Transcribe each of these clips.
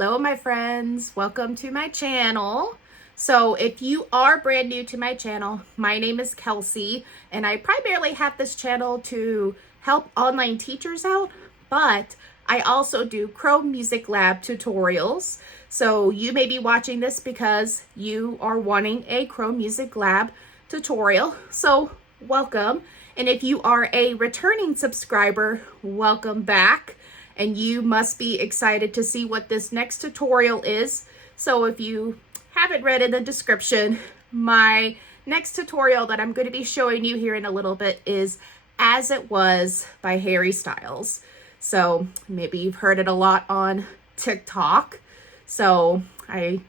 Hello, my friends. Welcome to my channel. So if you are brand new to my channel, my name is Kelsey, and I primarily have this channel to help online teachers out, but I also do Crow Music Lab tutorials. So you may be watching this because you are wanting a Crow Music Lab tutorial. So welcome. And if you are a returning subscriber, welcome back. And you must be excited to see what this next tutorial is. So if you haven't read in the description, my next tutorial that I'm going to be showing you here in a little bit is As It Was by Harry Styles. So maybe you've heard it a lot on TikTok. So I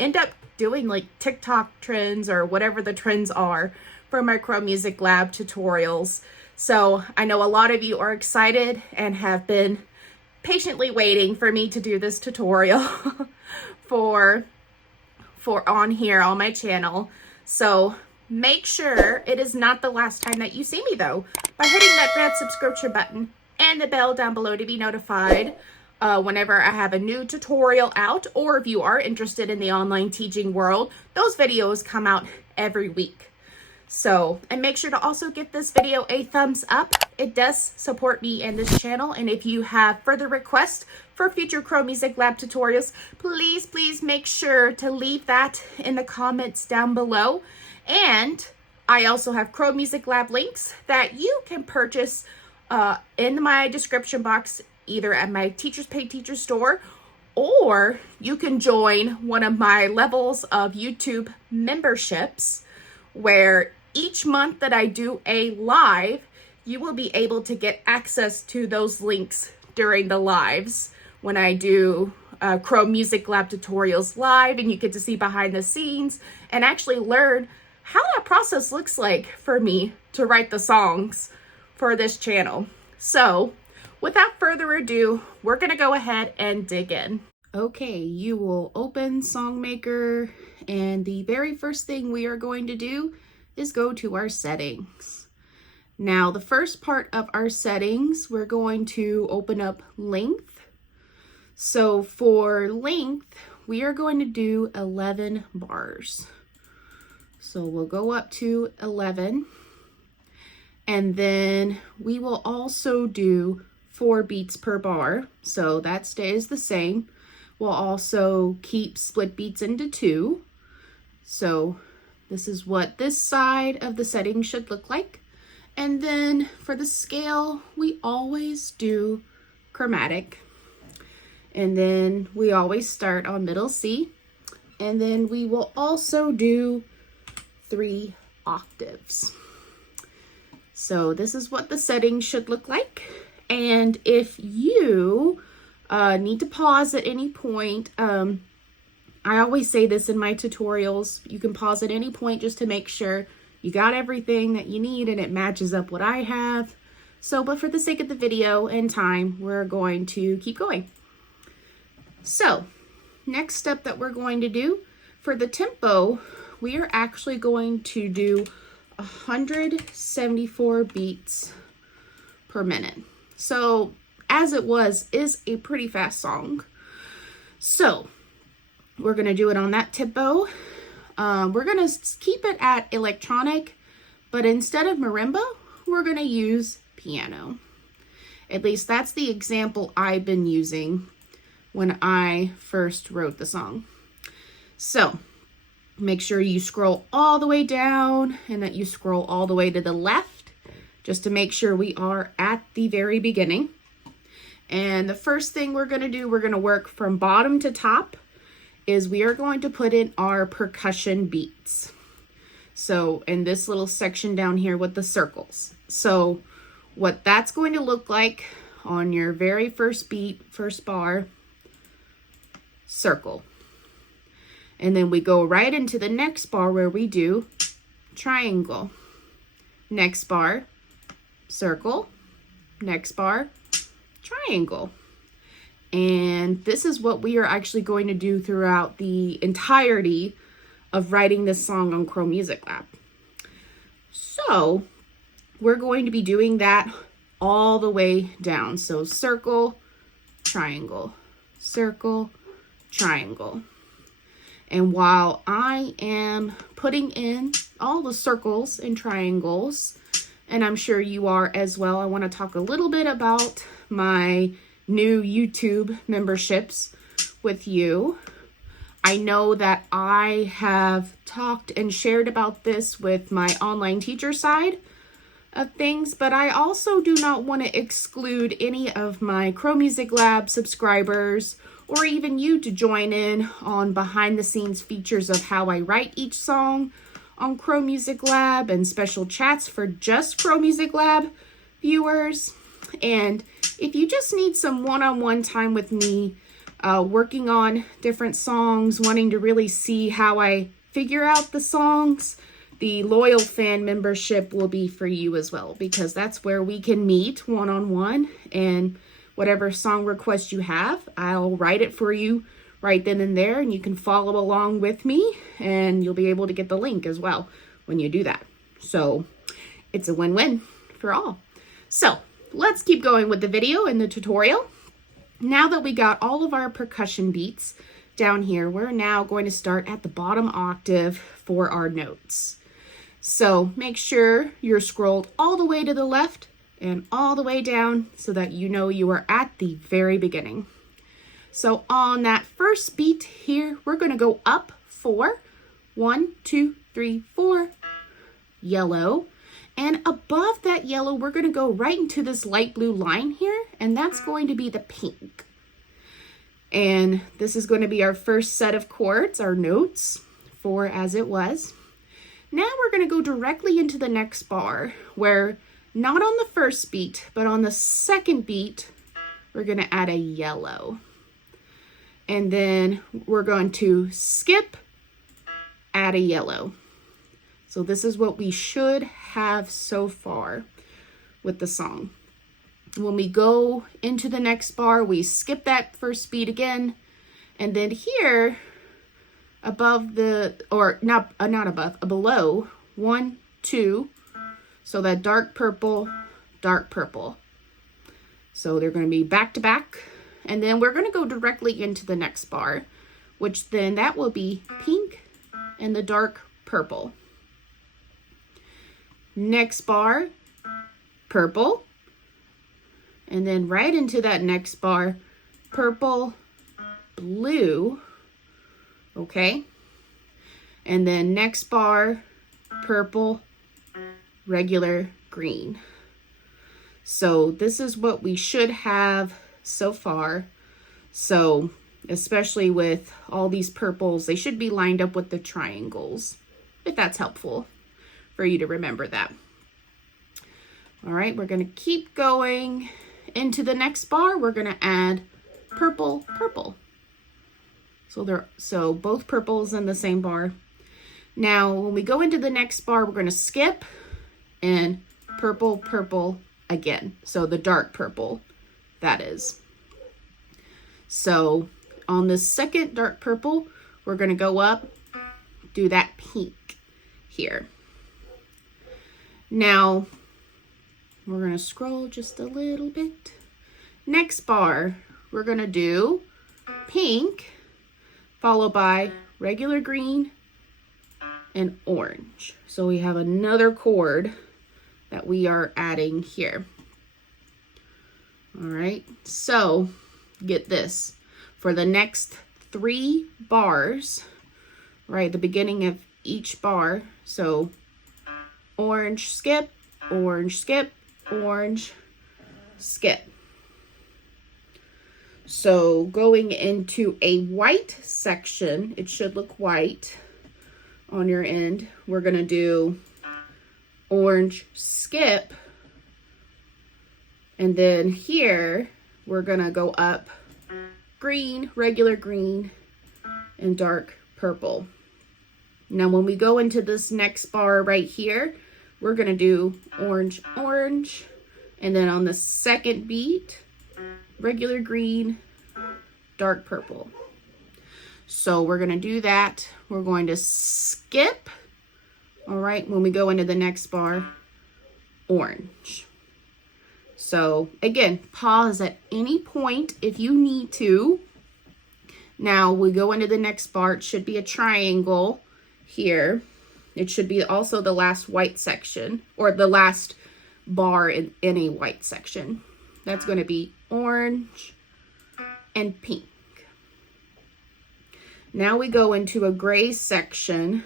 end up doing like TikTok trends or whatever the trends are for my Crow Music Lab tutorials. So I know a lot of you are excited and have been patiently waiting for me to do this tutorial for on here on my channel. So make sure it is not the last time that you see me though, by hitting that red subscription button and the bell down below to be notified whenever I have a new tutorial out, or if you are interested in the online teaching world, those videos come out every week. So, and make sure to also give this video a thumbs up. It does support me and this channel. And if you have further requests for future Crow Music Lab tutorials, please make sure to leave that in the comments down below. And I also have Crow Music Lab links that you can purchase in my description box, either at my Teachers Pay Teacher store, or you can join one of my levels of YouTube memberships, where each month that I do a live, you will be able to get access to those links during the lives when I do Crow Music Lab tutorials live, and you get to see behind the scenes and actually learn how that process looks like for me to write the songs for this channel. So without further ado, we're gonna go ahead and dig in. Okay, you will open Songmaker, and the very first thing we are going to do is go to our settings. Now, the first part of our settings, we're going to open up length. So for length, we are going to do 11 bars. So we'll go up to 11, and then we will also do 4 beats per bar. So that stays the same. We'll also keep split beats into 2. So this is what this side of the setting should look like. And then for the scale, we always do chromatic. And then we always start on middle C. And then we will also do 3 octaves. So this is what the settings should look like. And if you need to pause at any point, I always say this in my tutorials, you can pause at any point just to make sure you got everything that you need and it matches up what I have. So, but for the sake of the video and time, we're going to keep going. So, next step that we're going to do, for the tempo, we are actually going to do 174 beats per minute. So, As It Was is a pretty fast song. So, we're going to do it on that tempo. We're going to keep it at electronic, but instead of marimba, we're going to use piano. At least that's the example I've been using when I first wrote the song. So, make sure you scroll all the way down and that you scroll all the way to the left, just to make sure we are at the very beginning. And the first thing we're going to do, we're going to work from bottom to top, is we are going to put in our percussion beats. So in this little section down here with the circles. So what that's going to look like on your very first beat, first bar, circle. And then we go right into the next bar where we do triangle. Next bar, circle. Next bar, triangle. And this is what we are actually going to do throughout the entirety of writing this song on Crow Music Lab. So we're going to be doing that all the way down. So circle, triangle, circle, triangle. And while I am putting in all the circles and triangles, and I'm sure you are as well, I want to talk a little bit about my new YouTube memberships with you. I know that I have talked and shared about this with my online teacher side of things, but I also do not want to exclude any of my Crow Music Lab subscribers or even you to join in on behind the scenes features of how I write each song on Crow Music Lab and special chats for just Crow Music Lab viewers. And if you just need some one-on-one time with me, working on different songs, wanting to really see how I figure out the songs, the loyal fan membership will be for you as well, because that's where we can meet one-on-one, and whatever song request you have, I'll write it for you right then and there, and you can follow along with me, and you'll be able to get the link as well when you do that. So it's a win-win for all. So let's keep going with the video and the tutorial. Now that we got all of our percussion beats down here, we're now going to start at the bottom octave for our notes. So make sure you're scrolled all the way to the left and all the way down so that you know you are at the very beginning. So on that first beat here, we're going to go up 4, 1, 2, 3, 4, yellow. And above that yellow, we're going to go right into this light blue line here, and that's going to be the pink. And this is going to be our first set of chords, our notes, for as it was. Now we're going to go directly into the next bar, where not on the first beat, but on the second beat, we're going to add a yellow. And then we're going to skip, add a yellow. So this is what we should have so far with the song. When we go into the next bar, we skip that first beat again. And then here, above the, or not above, below, 1, 2. So that dark purple, dark purple. So they're going to be back to back. And then we're going to go directly into the next bar, which then that will be pink and the dark purple. Next bar, purple, and then right into that next bar, purple, blue, okay? And then next bar, purple, regular green. So this is what we should have so far. So especially with all these purples, they should be lined up with the triangles, if that's helpful for you to remember that. All right, we're going to keep going into the next bar. We're going to add purple, purple. So both purples in the same bar. Now, when we go into the next bar, we're going to skip and purple, purple again. So the dark purple, that is. So on the second dark purple, we're going to go up, do that pink here. Now, we're going to scroll just a little bit. Next bar, we're going to do pink, followed by regular green and orange. So we have another chord that we are adding here. All right, so get this. For the next 3 bars, right, the beginning of each bar, so orange, skip, orange, skip, orange, skip. So going into a white section, it should look white on your end. We're going to do orange, skip, and then here we're going to go up green, regular green, and dark purple. Now when we go into this next bar right here, we're going to do orange, orange, and then on the second beat, regular green, dark purple. So we're going to do that. We're going to skip, all right, when we go into the next bar, orange. So again, pause at any point if you need to, Now we go into the next bar. It should be a triangle here. It should be also the last white section, or the last bar in a white section. That's going to be orange and pink. Now we go into a gray section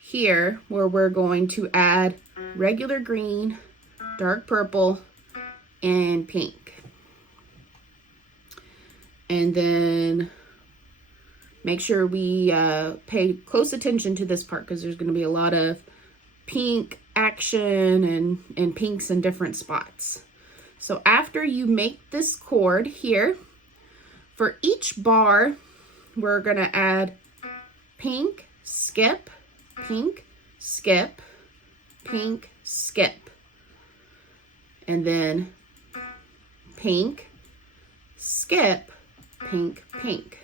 here where we're going to add regular green, dark purple, and pink. And then make sure we pay close attention to this part because there's going to be a lot of pink action and pinks in different spots. So after you make this chord here, for each bar, we're going to add pink, skip, pink, skip, pink, skip. And then pink, skip, pink, pink.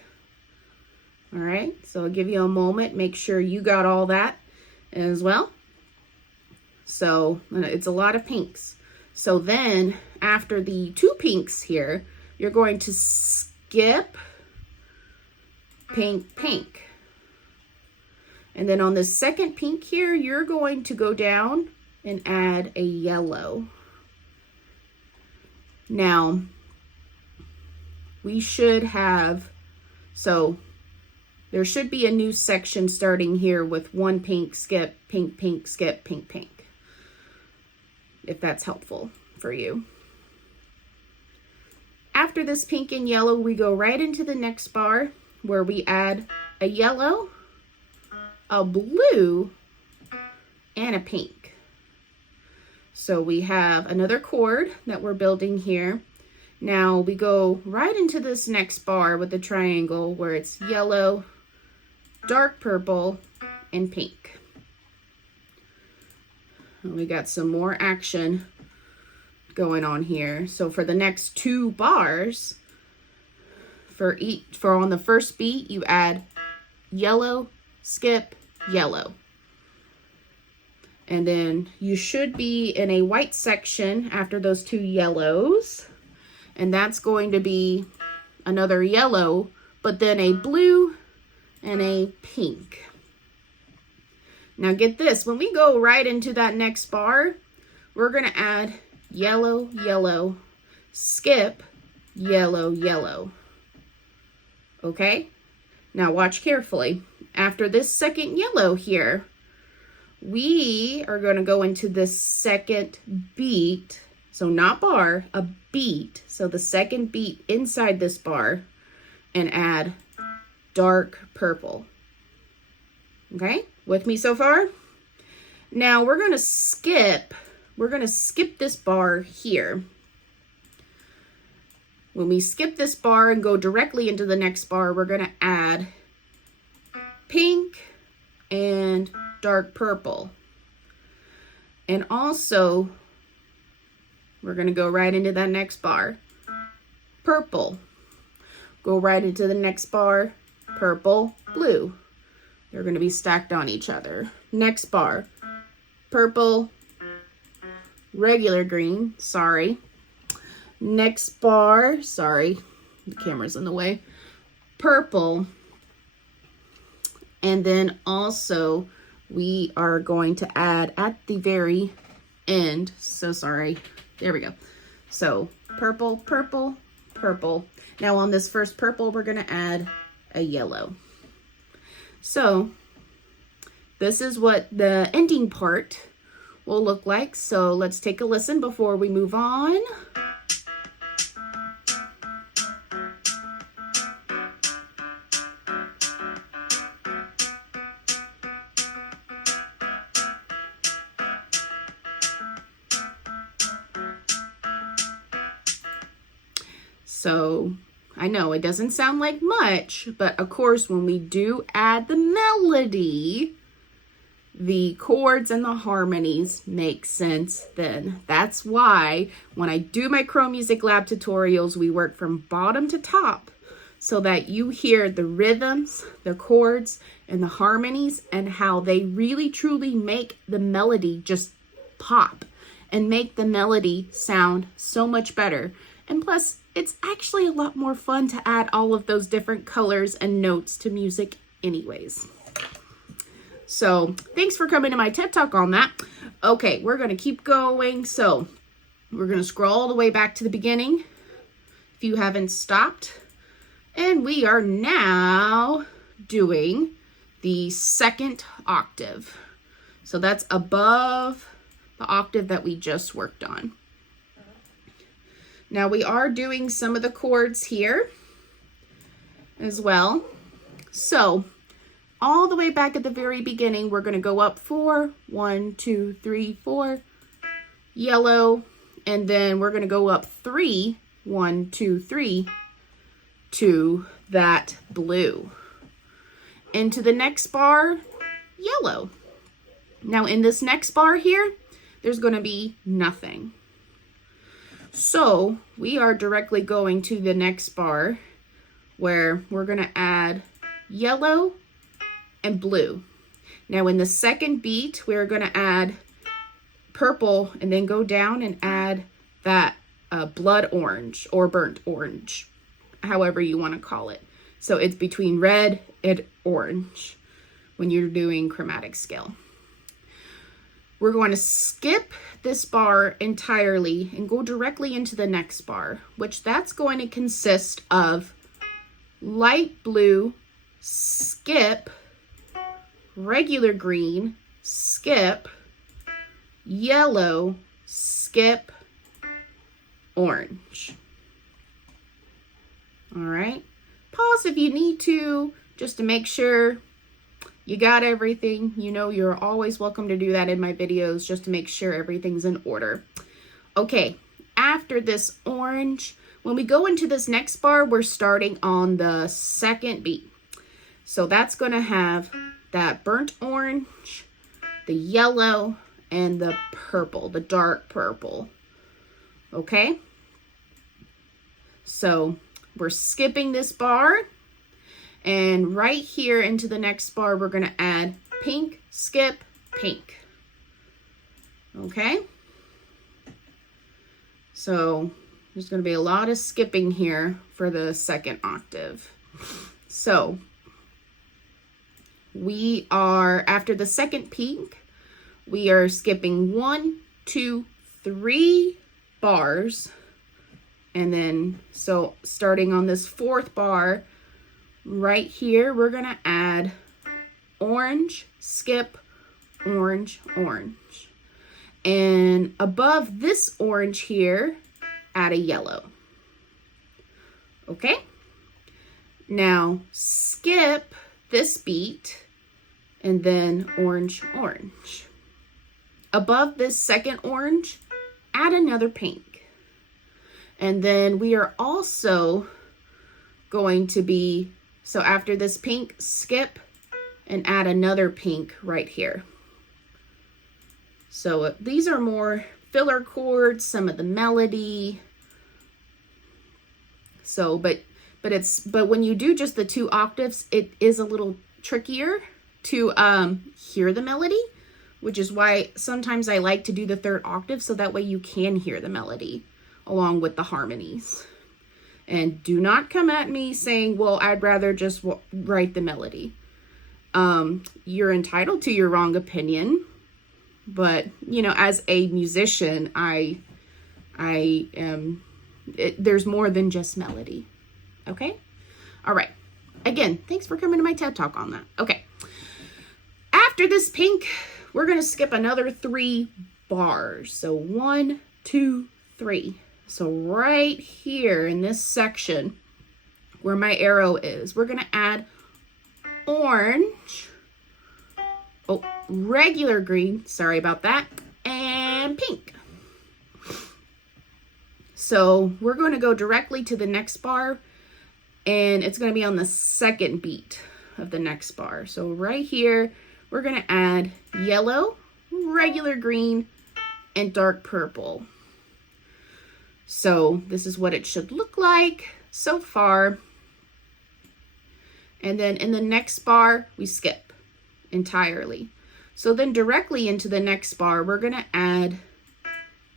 All right, so I'll give you a moment. Make sure you got all that as well. So it's a lot of pinks. So then after the two pinks here, you're going to skip pink, pink. And then on the second pink here, you're going to go down and add a yellow. Now, we should have, so there should be a new section starting here with one pink, skip, pink, pink, skip, pink, pink. If that's helpful for you. After this pink and yellow, we go right into the next bar where we add a yellow, a blue, and a pink. So we have another chord that we're building here. Now we go right into this next bar with the triangle where it's yellow, dark purple, and pink. And we got some more action going on here. So for the next two bars, for on the first beat, you add yellow, skip, yellow. And then you should be in a white section after those two yellows. And that's going to be another yellow, but then a blue and a pink. Now get this, when we go right into that next bar, we're going to add yellow, yellow, skip, yellow, yellow. Okay? Now watch carefully. After this second yellow here, we are going to go into the second beat. So not bar, a beat. So the second beat inside this bar and add dark purple. Okay? With me so far? Now we're going to skip this bar here. When we skip this bar and go directly into the next bar, we're going to add pink and dark purple. And also, we're going to go right into that next bar. Purple. Go right into the next bar. Purple, blue. They're going to be stacked on each other. Next bar. Purple, regular green. Sorry. Next bar. Sorry. The camera's in the way. Purple. And then also, we are going to add at the very end. So sorry. There we go. So purple, purple, purple. Now on this first purple, we're going to add a yellow. So this is what the ending part will look like. So let's take a listen before we move on. So I know it doesn't sound like much, but of course, when we do add the melody, the chords and the harmonies make sense then. That's why when I do my Crow Music Lab tutorials, we work from bottom to top so that you hear the rhythms, the chords, and the harmonies and how they really truly make the melody just pop and make the melody sound so much better. And plus, it's actually a lot more fun to add all of those different colors and notes to music anyways. So thanks for coming to my TED Talk on that. Okay, we're going to keep going. So we're going to scroll all the way back to the beginning if you haven't stopped. And we are now doing the second octave. So that's above the octave that we just worked on. Now we are doing some of the chords here as well. So all the way back at the very beginning, we're going to go up 4, 1, 2, 3, 4, yellow, and then we're going to go up 3, 1, 2, 3, to that blue. Into the next bar, yellow. Now in this next bar here, there's going to be nothing. So we are directly going to the next bar where we're going to add yellow and blue. Now in the second beat, we're going to add purple and then go down and add that blood orange or burnt orange, however you want to call it. So it's between red and orange when you're doing chromatic scale. We're going to skip this bar entirely and go directly into the next bar, which that's going to consist of light blue, skip, regular green, skip, yellow, skip, orange. All right. Pause if you need to, just to make sure you got everything. You know, you're always welcome to do that in my videos, just to make sure everything's in order. Okay, after this orange, when we go into this next bar, we're starting on the second beat. So that's going to have that burnt orange, the yellow, and the purple, the dark purple. Okay? So we're skipping this bar, and right here into the next bar, we're going to add pink, skip, pink. Okay? So there's going to be a lot of skipping here for the second octave. So we are, after the second pink, we are skipping 1, 2, 3 bars. And then, so starting on this fourth bar, right here, we're going to add orange, skip, orange, orange. And above this orange here, add a yellow. Okay? Now, skip this beat, and then orange, orange. Above this second orange, add another pink. And then we are also going to be, so after this pink, skip and add another pink right here. So these are more filler chords, some of the melody. So, but when you do just the 2 octaves, it is a little trickier to hear the melody, which is why sometimes I like to do the 3rd octave, so that way you can hear the melody along with the harmonies. And do not come at me saying, well, I'd rather just write the melody. You're entitled to your wrong opinion, but you know, as a musician, there's more than just melody. Okay? All right. Again, thanks for coming to my TED Talk on that. Okay. After this pink, we're going to skip another 3 bars. So 1, 2, 3. So right here in this section where my arrow is, we're going to add orange, regular green, sorry about that, and pink. So we're going to go directly to the next bar, and it's going to be on the second beat of the next bar. So right here, we're going to add yellow, regular green, and dark purple. So this is what it should look like so far. And then in the next bar, we skip entirely. So then directly into the next bar, we're going to add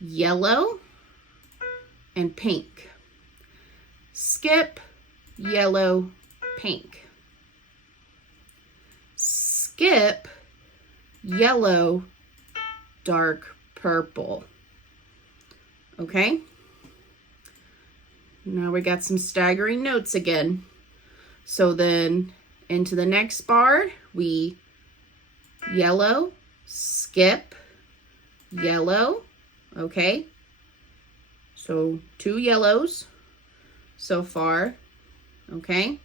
yellow and pink. skip, yellow, pink. Skip, yellow, dark purple. Okay? Now we got some staggering notes again. So then into the next bar, we yellow, skip, yellow. Okay? So 2 yellows so far. Okay?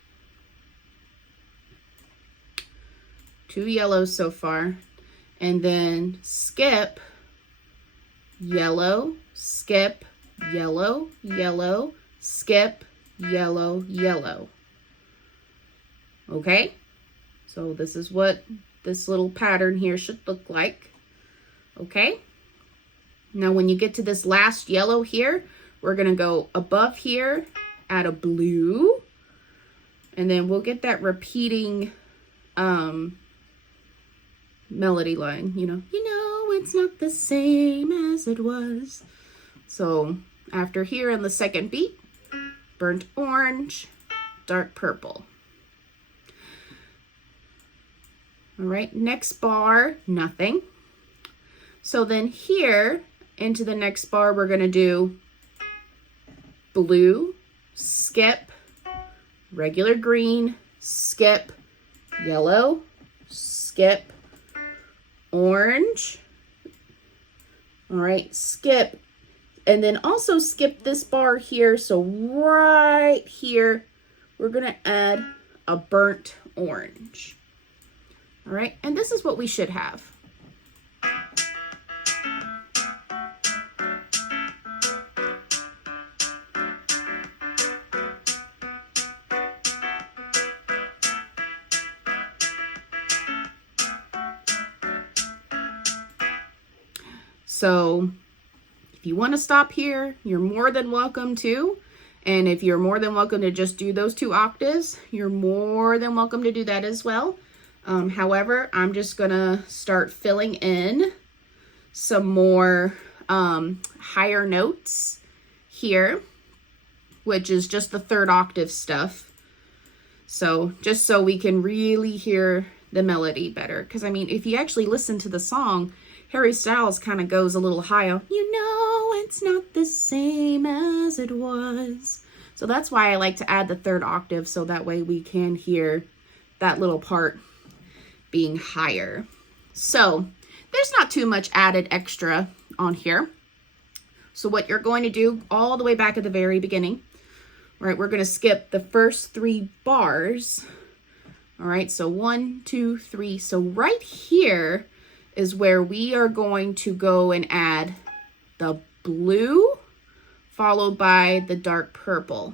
2 yellows so far. And then skip, yellow, skip, yellow, yellow, skip, yellow, yellow. Okay? So this is what this little pattern here should look like. Okay? Now when you get to this last yellow here, we're going to go above here, add a blue, and then we'll get that repeating melody line, you know, it's not the same as it was. So after here on the second beat, burnt orange, dark purple. All right, next bar, nothing. So then here into the next bar, we're going to do blue, skip, regular green, skip, yellow, skip, orange. All right, skip. And then also skip this bar here. So right here, we're going to add a burnt orange. All right, and this is what we should have. So if you want to stop here, you're more than welcome to. And if you're more than welcome to just do those 2 octaves, you're more than welcome to do that as well. However, I'm just going to start filling in some more higher notes here, which is just the 3rd octave stuff. So just so we can really hear the melody better. Because I mean, if you actually listen to the song, Harry Styles kind of goes a little higher. It's not the same as it was. So that's why I like to add the 3rd octave, so that way we can hear that little part being higher. So there's not too much added extra on here. So what you're going to do all the way back at the very beginning, all right, we're going to skip the first 3 bars. All right, so 1, 2, 3. So right here is where we are going to go and add the blue followed by the dark purple.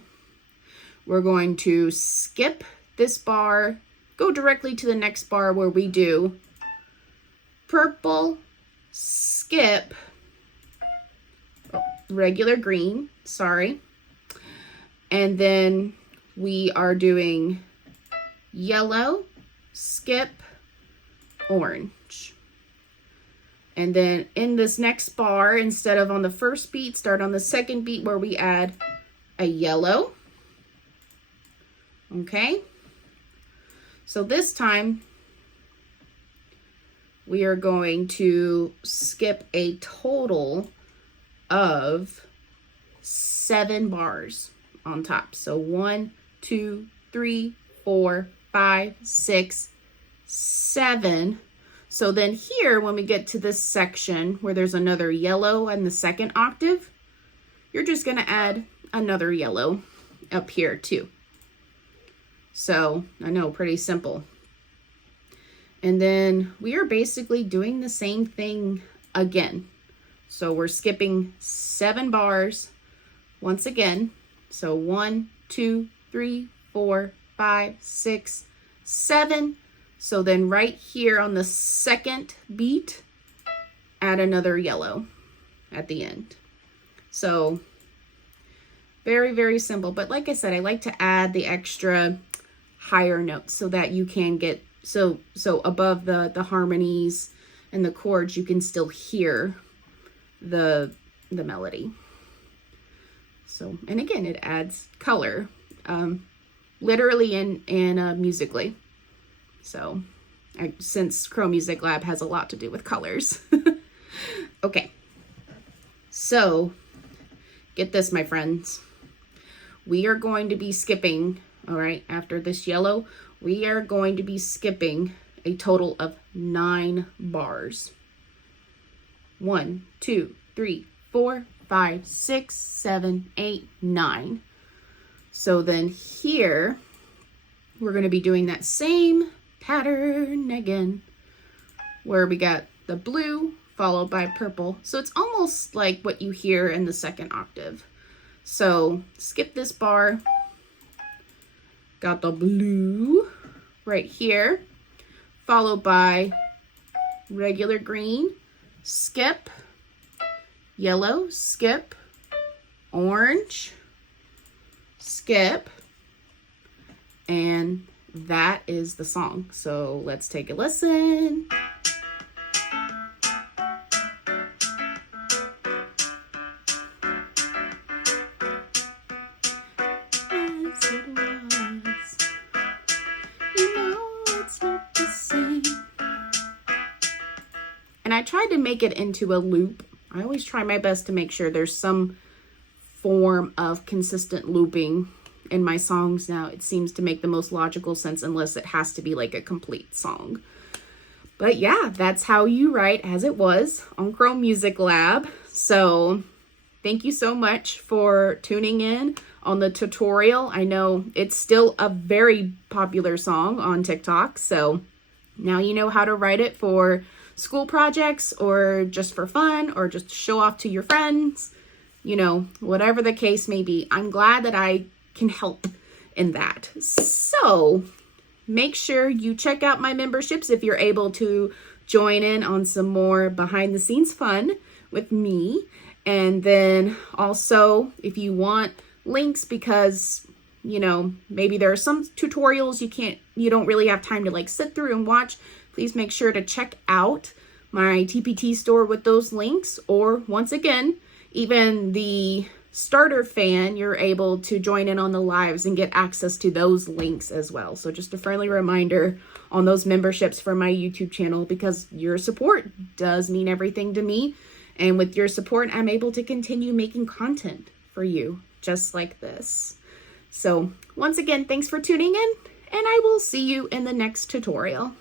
We're going to skip this bar, go directly to the next bar where we do purple, skip, regular green, sorry. And then we are doing yellow, skip, orange. And then in this next bar, instead of on the first beat, start on the second beat where we add a yellow. Okay. So this time we are going to skip a total of 7 bars on top. So 1, 2, 3, 4, 5, 6, 7. So then here, when we get to this section where there's another yellow in the second octave, you're just going to add another yellow up here too. So I know, pretty simple. And then we are basically doing the same thing again. So we're skipping 7 bars once again. So 1, 2, 3, 4, 5, 6, 7. So then right here on the second beat, add another yellow at the end. So very, very simple. But like I said, I like to add the extra higher notes so that you can get, so above the harmonies and the chords, you can still hear the melody. So, and again, it adds color, literally and musically. So, since Crow Music Lab has a lot to do with colors. Okay. So, get this, my friends. We are going to be skipping, all right, after this yellow, we are going to be skipping a total of 9 bars. 1, 2, 3, 4, 5, 6, 7, 8, 9. So then here, we're going to be doing that same pattern again, where we got the blue followed by purple. So it's almost like what you hear in the second octave. So skip this bar, got the blue right here, followed by regular green, skip, yellow, skip, orange, skip, and that is the song. So let's take a listen. And I tried to make it into a loop. I always try my best to make sure there's some form of consistent looping in my songs. Now, it seems to make the most logical sense unless it has to be like a complete song. But yeah, that's how you write As It Was on Crow Music Lab. So thank you so much for tuning in on the tutorial. I know it's still a very popular song on TikTok. So now you know how to write it for school projects or just for fun or just to show off to your friends, you know, whatever the case may be. I'm glad that I can help in that. So make sure you check out my memberships if you're able to join in on some more behind the scenes fun with me. And then also if you want links, because you know, maybe there are some tutorials you don't really have time to like sit through and watch, please make sure to check out my TPT store with those links. Or once again, even the starter fan, you're able to join in on the lives and get access to those links as well. So just a friendly reminder on those memberships for my YouTube channel, because your support does mean everything to me. And with your support, I'm able to continue making content for you just like this. So once again, thanks for tuning in, and I will see you in the next tutorial.